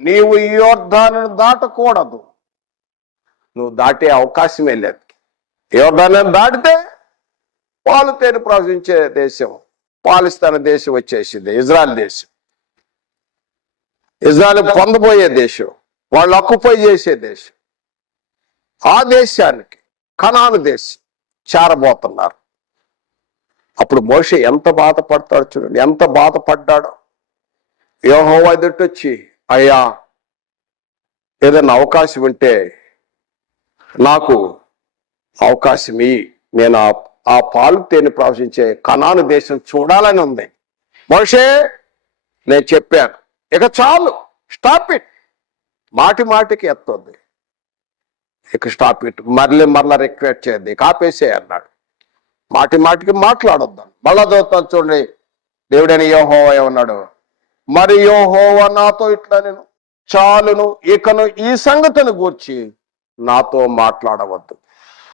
నీవు ఈ యోర్దానును దాటకూడదు. నువ్వు దాటే అవకాశమే లేదు. యోర్దానును దాటితే పాలు తేనె ప్రవహించే దేశం, పాలిస్తాన్ దేశం వచ్చేసింది. ఇజ్రాయెల్ దేశం, ఇజ్రాయెల్ పొందబోయే దేశం, వాళ్ళు ఆక్యుపై చేసే దేశం. ఆ దేశానికి, కనాను దేశం చేరబోతున్నారు. అప్పుడు మోషే ఎంత బాధపడతాడు చూడండి, ఎంత బాధపడ్డాడో. యెహోవా ఎదుటొచ్చి, అయ్యా ఏదైనా అవకాశం ఉంటే నాకు అవకాశం ఇయ్యి, నేను ఆ పాలు తేనె ప్రవహించే కనాను దేశం చూడాలని ఉంది. మోషే నేను చెప్పాను, ఇక చాలు, స్టాప్ ఇట్. మాటి మాటికి ఎత్తొద్ది, ఇక స్టాప్ ఇట్. మరలా రిక్వెస్ట్ చేయద్దు, ఇక ఆపేసే అన్నాడు. మాటి మాటికి మాట్లాడొద్దాను. మళ్ళా చదువుతాను చూడండి, దేవుడైన యెహోవా ఏమన్నాడు, మరి యెహోవా నాతో ఇట్లా, నేను చాలును, ఇకను ఈ సంగతిని గూర్చి నాతో మాట్లాడవద్దు.